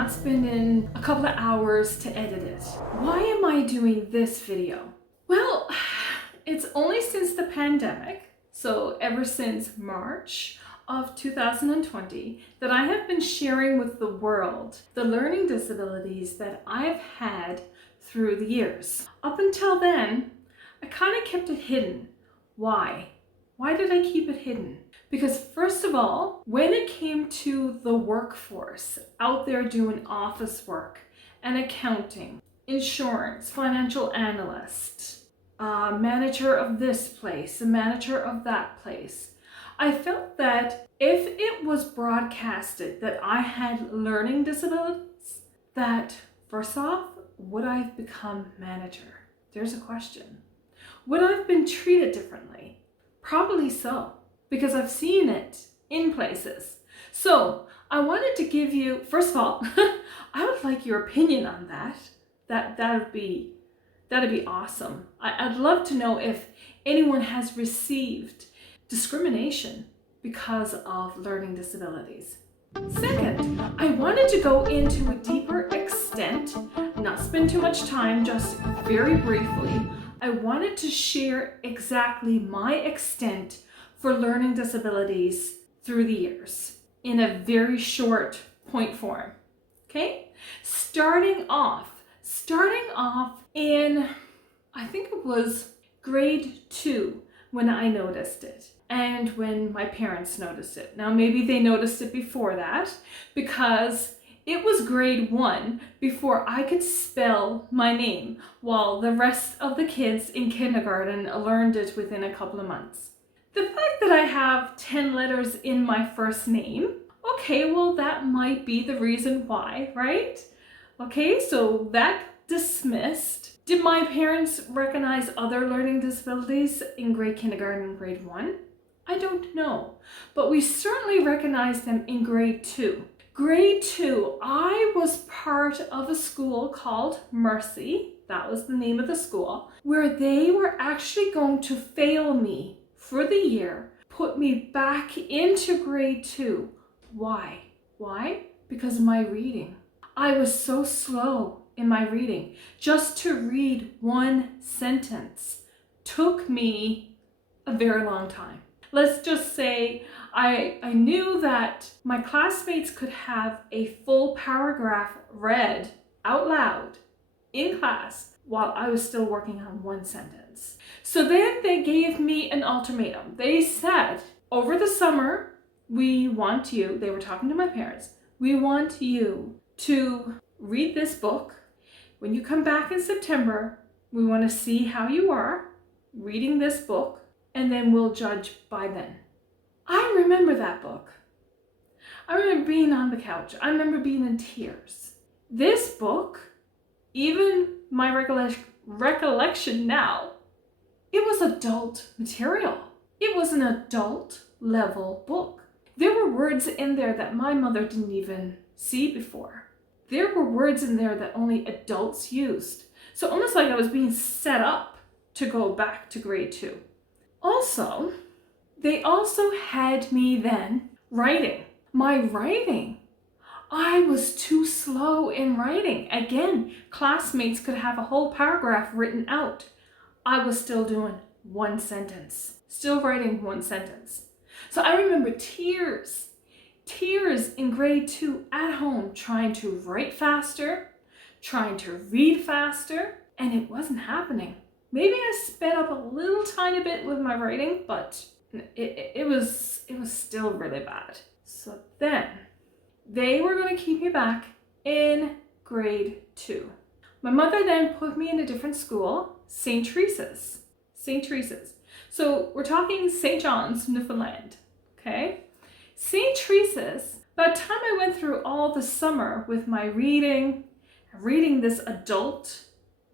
not spending a couple of hours to edit it. Why am I doing this video? Well, it's only since the pandemic, so ever since March of 2020, that I have been sharing with the world the learning disabilities that I've had through the years. Up until then, I kind of kept it hidden. Why? Why did I keep it hidden? Because first of all, when it came to the workforce out there doing office work and accounting, insurance, financial analyst, manager of this place, a manager of that place, I felt that if it was broadcasted that I had learning disabilities, that first off, would I have become manager? There's a question. Would I have been treated differently? Probably so, because I've seen it in places. So I wanted to give you, first of all, I would like your opinion on that. That'd be awesome. I'd love to know if anyone has received discrimination because of learning disabilities. Second, I wanted to go into a deeper extent, not spend too much time, just very briefly. I wanted to share exactly my extent for learning disabilities through the years in a very short point form. Okay? Starting off in, I think it was grade 2 when I noticed it, and when my parents noticed it. Now maybe they noticed it before that, because it was grade 1 before I could spell my name, while the rest of the kids in kindergarten learned it within a couple of months. The fact that I have 10 letters in my first name, okay, well that might be the reason why, right? Okay, so that dismissed. Did my parents recognize other learning disabilities in grade kindergarten and grade 1? I don't know, but we certainly recognized them in grade 2. Grade 2, I was part of a school called Mercy, that was the name of the school, where they were actually going to fail me for the year, put me back into grade 2. Why? Why? Because of my reading. I was so slow in my reading. Just to read one sentence took me a very long time. Let's just say I knew that my classmates could have a full paragraph read out loud in class while I was still working on one sentence. So then they gave me an ultimatum. They said, over the summer, we want you, they were talking to my parents, we want you to read this book. When you come back in September, we want to see how you are reading this book, and then we'll judge by then. I remember that book. I remember being on the couch. I remember being in tears. This book, even my recollection now, it was adult material. It was an adult level book. There were words in there that my mother didn't even see before. There were words in there that only adults used. So almost like I was being set up to go back to grade 2. Also, they also had me then writing. My writing, I was too slow in writing. Again, classmates could have a whole paragraph written out. I was still doing one sentence, still writing one sentence. So I remember tears in grade 2 at home, trying to write faster, trying to read faster, and it wasn't happening. Maybe I sped up a little tiny bit with my writing, but it was still really bad. So then they were going to keep me back in grade 2. My mother then put me in a different school, St. Teresa's. So we're talking St. John's, Newfoundland, okay? St. Teresa's, by the time I went through all the summer with my reading this adult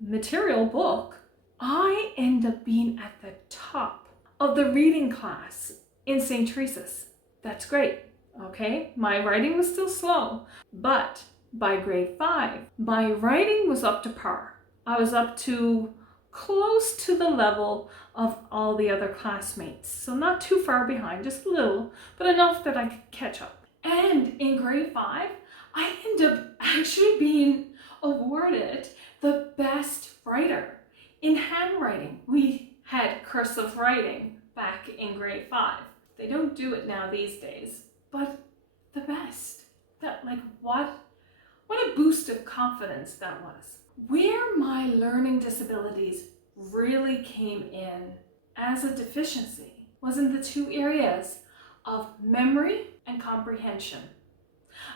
material book, I ended up being at the top of the reading class in St. Teresa's. That's great, okay? My writing was still slow, but by grade 5, my writing was up to par. I was up to close to the level of all the other classmates. So not too far behind, just a little, but enough that I could catch up. And in grade 5, I ended up actually being awarded the best writer in handwriting. We had cursive writing back in grade 5. They don't do it now these days, but the best. That, like, what a boost of confidence that was. Where my learning disabilities really came in as a deficiency was in the two areas of memory and comprehension.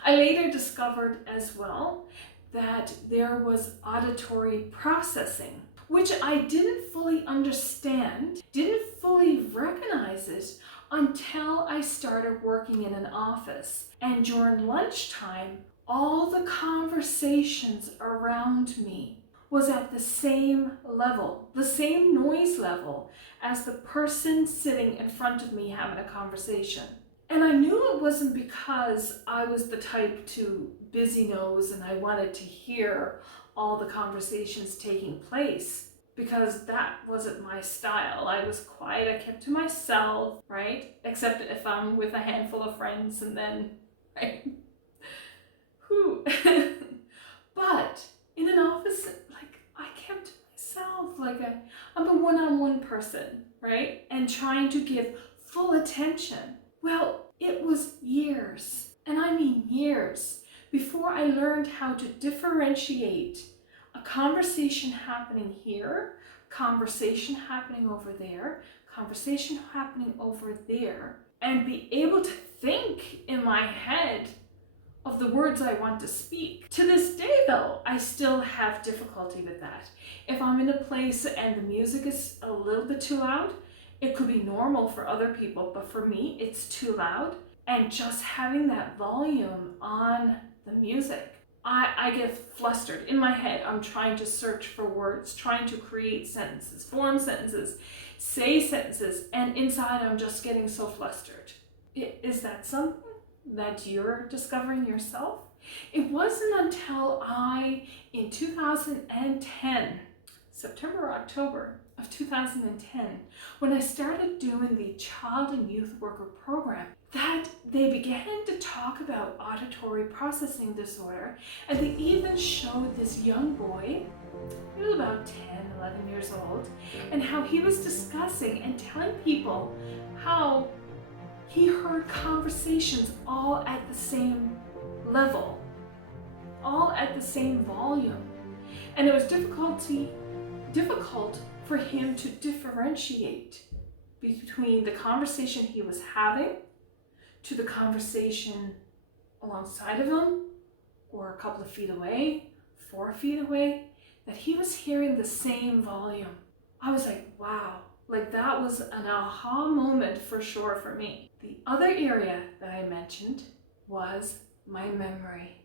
I later discovered as well that there was auditory processing, which I didn't fully understand, didn't fully recognize it until I started working in an office. And during lunchtime, all the conversations around me was at the same level, the same noise level as the person sitting in front of me having a conversation. And I knew it wasn't because I was the type to busy nose and I wanted to hear all the conversations taking place, because that wasn't my style. I was quiet, I kept to myself, right? Except if I'm with a handful of friends, and then, right? Whew. But in an office, like, I kept to myself, like I'm a one-on-one person, right? And trying to give full attention. Well, it was years, and I mean years, before I learned how to differentiate a conversation happening here, conversation happening over there, conversation happening over there, and be able to think in my head of the words I want to speak. To this day though, I still have difficulty with that. If I'm in a place and the music is a little bit too loud, it could be normal for other people, but for me, it's too loud. And just having that volume on the music, I get flustered. In my head, I'm trying to search for words, trying to create sentences, form sentences, say sentences, and inside I'm just getting so flustered. Is that something that you're discovering yourself? It wasn't until in 2010, September or October of 2010, when I started doing the Child and Youth Worker program, that they began to talk about auditory processing disorder, and they even showed this young boy, he was about 10, 11 years old, and how he was discussing and telling people how he heard conversations all at the same level, all at the same volume. And it was difficult for him to differentiate between the conversation he was having to the conversation alongside of him, or a couple of feet away, 4 feet away, that he was hearing the same volume. I was like, wow, like that was an aha moment for sure for me. The other area that I mentioned was my memory.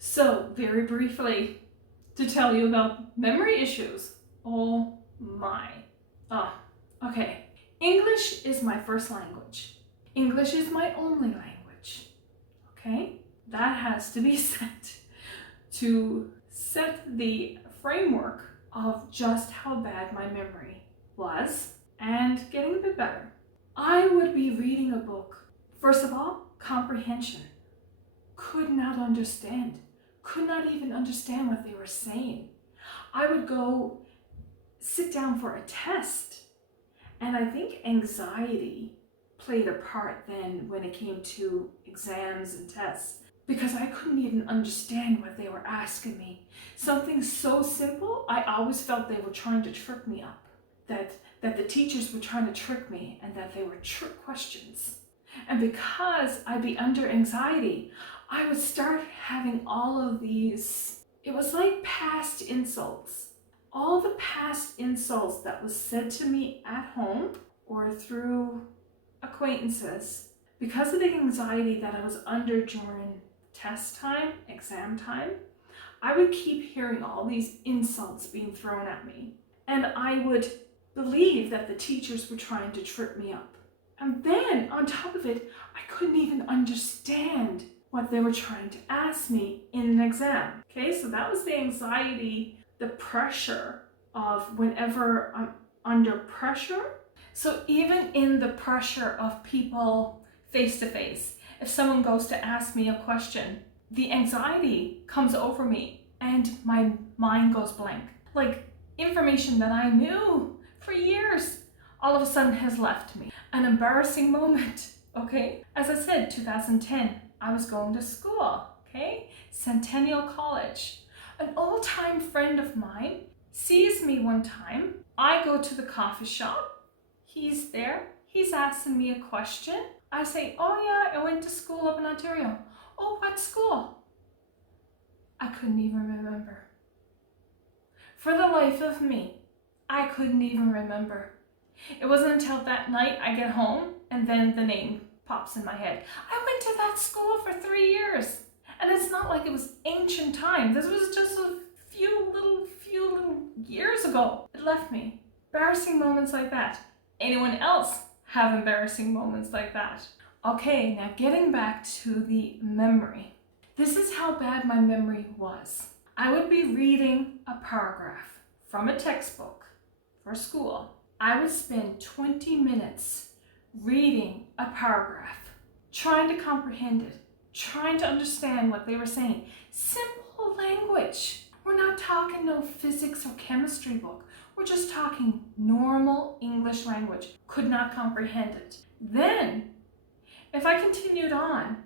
So very briefly, to tell you about memory issues. Oh my. Okay. English is my first language. English is my only language. Okay? That has to be set to set the framework of just how bad my memory was and getting a bit better. I would be reading a book. First of all, comprehension. Could not understand. Could not even understand what they were saying. I would go sit down for a test, and I think anxiety played a part then when it came to exams and tests, because I couldn't even understand what they were asking me. Something so simple, I always felt they were trying to trick me up, that the teachers were trying to trick me, and that they were trick questions. And because I'd be under anxiety, I would start having all of these, it was like past insults. All the past insults that was said to me at home or through acquaintances, because of the anxiety that I was under during test time, exam time, I would keep hearing all these insults being thrown at me. And I would believe that the teachers were trying to trip me up. And then on top of it, I couldn't even understand what they were trying to ask me in an exam. Okay, so that was the anxiety, the pressure of whenever I'm under pressure. So even in the pressure of people face to face, If someone goes to ask me a question, the anxiety comes over me and my mind goes blank. Like information that I knew for years all of a sudden has left me. An embarrassing moment, okay? As I said, 2010, I was going to school, okay? Centennial College. An old-time friend of mine sees me one time. I go to the coffee shop. He's there. He's asking me a question. I say, oh yeah, I went to school up in Ontario. Oh, what school? I couldn't even remember. For the life of me, I couldn't even remember. It wasn't until that night I get home and then the name pops in my head. I went to that school for 3 years. And it's not like it was ancient time. This was just a few little years ago. It left me. Embarrassing moments like that. Anyone else have embarrassing moments like that? Okay, now getting back to the memory. This is how bad my memory was. I would be reading a paragraph from a textbook for school. I would spend 20 minutes reading a paragraph, trying to comprehend it, trying to understand what they were saying. Simple language. We're not talking no physics or chemistry book. We're just talking normal English language. Could not comprehend it. Then, if I continued on,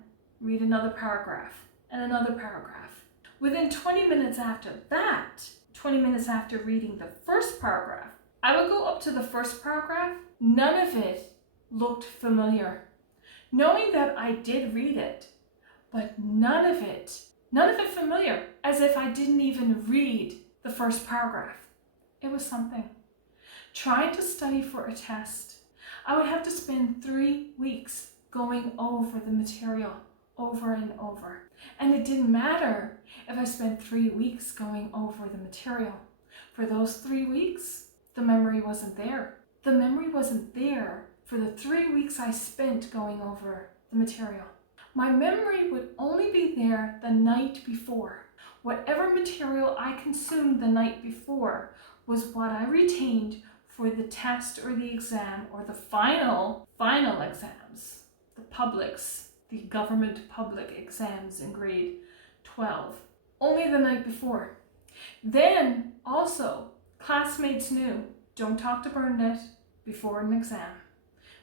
read another paragraph and another paragraph. Within 20 minutes after that, 20 minutes after reading the first paragraph, I would go up to the first paragraph. None of it looked familiar. Knowing that I did read it, but none of it familiar, as if I didn't even read the first paragraph. It was something. Trying to study for a test, I would have to spend 3 weeks going over the material over and over. And it didn't matter if I spent 3 weeks going over the material. For those 3 weeks, the memory wasn't there. The memory wasn't there for the 3 weeks I spent going over the material. My memory would only be there the night before. Whatever material I consumed the night before was what I retained for the test or the exam or the final exams, the publics, the government public exams in grade 12. Only the night before. Then also, classmates knew, don't talk to Bernadette before an exam.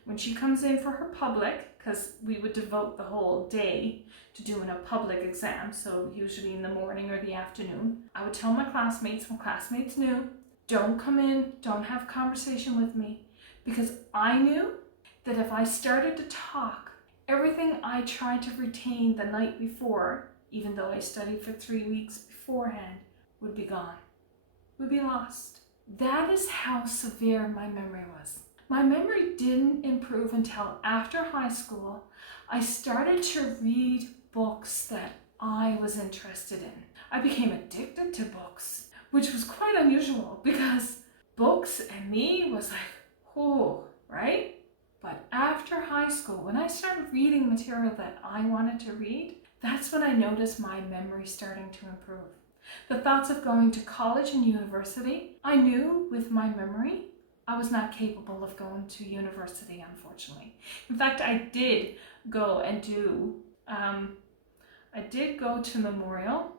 When she comes in for her public, because we would devote the whole day to doing a public exam, so usually in the morning or the afternoon, I would tell my classmates, when classmates knew, don't come in, don't have conversation with me, because I knew that if I started to talk, everything I tried to retain the night before, even though I studied for 3 weeks beforehand, would be gone, would be lost. That is how severe my memory was. My memory didn't improve until after high school. I started to read books that I was interested in. I became addicted to books, which was quite unusual because books and me was like, oh, right? But after high school, when I started reading material that I wanted to read, that's when I noticed my memory starting to improve. The thoughts of going to college and university, I knew with my memory, I was not capable of going to university, unfortunately. In fact, I did go and do, I did go to Memorial,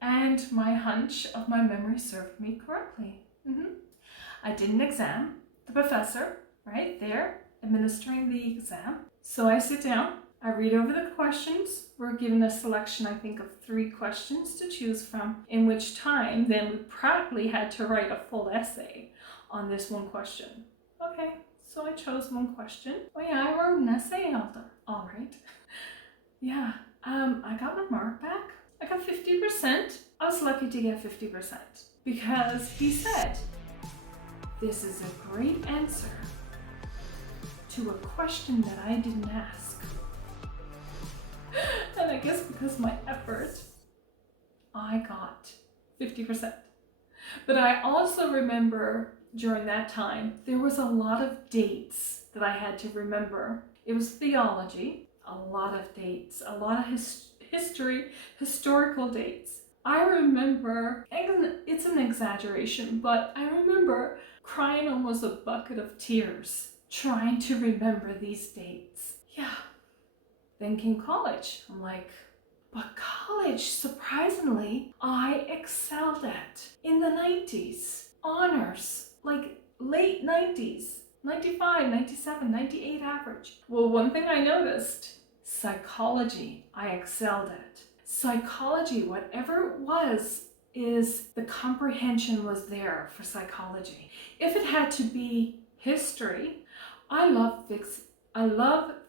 and my hunch of my memory served me correctly. I did an exam, the professor, right there, administering the exam. So I sit down, I read over the questions. We're given a selection, I think, of 3 questions to choose from, in which time then we practically had to write a full essay on this one question. Okay, so I chose one question. Oh yeah, I wrote an essay, Alta. All right. Yeah, I got my mark back. I got 50%. I was lucky to get 50% because he said, this is a great answer to a question that I didn't ask. And I guess because of my effort, I got 50%. But I also remember during that time, there was a lot of dates that I had to remember. It was theology, a lot of dates, a lot of historical dates. I remember, and it's an exaggeration, but I remember crying almost a bucket of tears trying to remember these dates. Yeah, Then came college. I'm like, but college, surprisingly, I excelled at. In the 90s, honors, like late 90s, 95, 97, 98 average. Well, one thing I noticed, psychology, I excelled at. Psychology, whatever it was, is the comprehension was there for psychology. If it had to be history, I love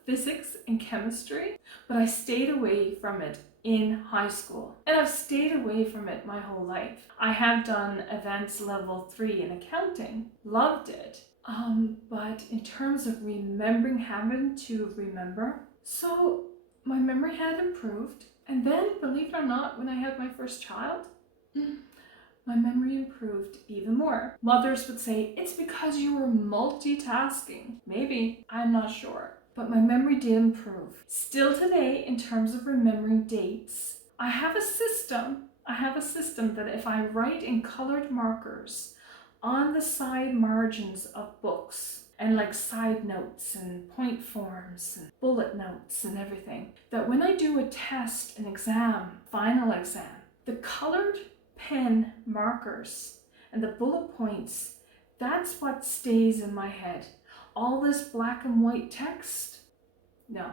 physics and chemistry, but I stayed away from it in high school. And I've stayed away from it my whole life. I have done advanced level 3 in accounting, loved it. But in terms of remembering, having to remember, so my memory had improved. And then, believe it or not, when I had my first child, my memory improved even more. Mothers would say, it's because you were multitasking. Maybe, I'm not sure. But my memory did improve. Still today, in terms of remembering dates, I have a system that if I write in colored markers on the side margins of books, and like side notes and point forms and bullet notes and everything, that when I do a test, an exam, final exam, the colored pen markers and the bullet points, that's what stays in my head. All this black and white text, no.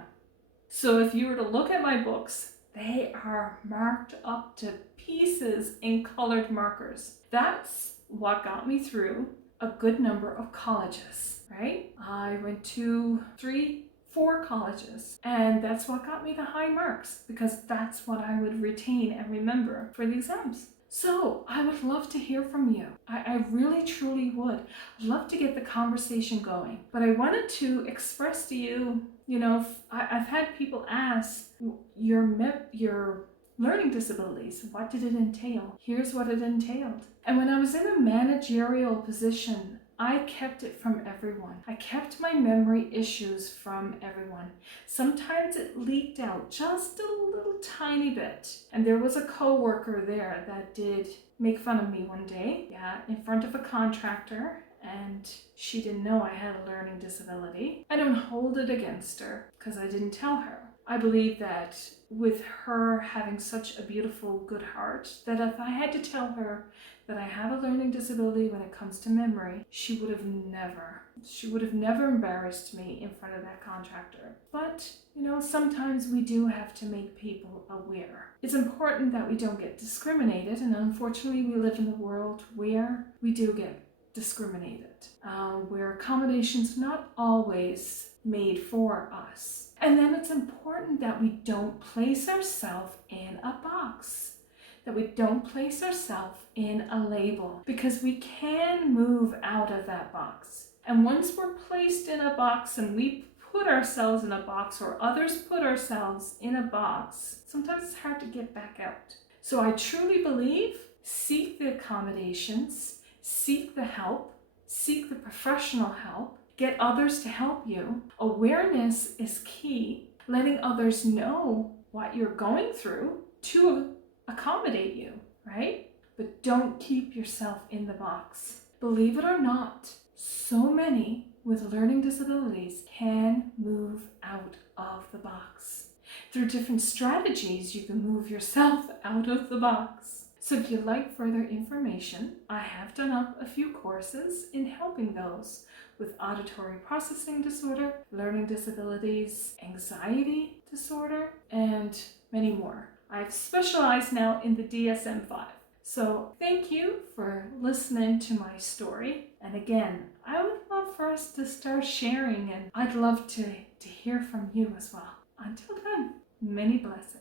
So if you were to look at my books, they are marked up to pieces in colored markers. That's what got me through a good number of colleges, right? I went to 4 colleges, and that's what got me the high marks, because that's what I would retain and remember for the exams. So I would love to hear from you. I really, truly would. I'd love to get the conversation going. But I wanted to express to you, I've had people ask, your learning disabilities, what did it entail? Here's what it entailed. And when I was in a managerial position, I kept it from everyone. I kept my memory issues from everyone. Sometimes it leaked out just a little tiny bit. And there was a coworker there that did make fun of me one day, in front of a contractor, and she didn't know I had a learning disability. I don't hold it against her because I didn't tell her. I believe that with her having such a beautiful, good heart, that if I had to tell her that I have a learning disability when it comes to memory, she would have never embarrassed me in front of that contractor. But, sometimes we do have to make people aware. It's important that we don't get discriminated, and unfortunately we live in a world where we do get discriminated, where accommodations not always made for us. And then it's important that we don't place ourselves in a box, that we don't place ourselves in a label, because we can move out of that box. And once we're placed in a box and we put ourselves in a box, or others put ourselves in a box, sometimes it's hard to get back out. So I truly believe, seek the accommodations, seek the help, seek the professional help, get others to help you. Awareness is key. Letting others know what you're going through to accommodate you, right? But don't keep yourself in the box. Believe it or not, so many with learning disabilities can move out of the box. Through different strategies, you can move yourself out of the box. So if you'd like further information, I have done up a few courses in helping those with auditory processing disorder, learning disabilities, anxiety disorder, and many more. I've specialized now in the DSM-5. So thank you for listening to my story. And again, I would love for us to start sharing, and I'd love to hear from you as well. Until then, many blessings.